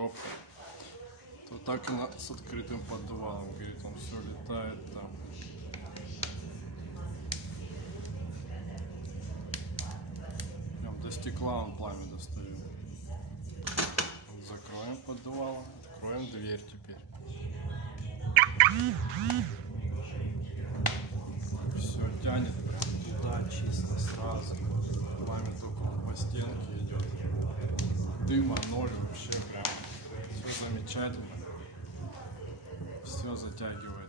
коробка, то так и с открытым поддувалом, говорит, он все летает там. Прям до стекла он пламя достает. Закроем поддувало, откроем дверь теперь. Все тянет прям туда чисто сразу. Пламя только по стенке идет. Дыма ноль вообще прям. Все замечательно. Все затягивает.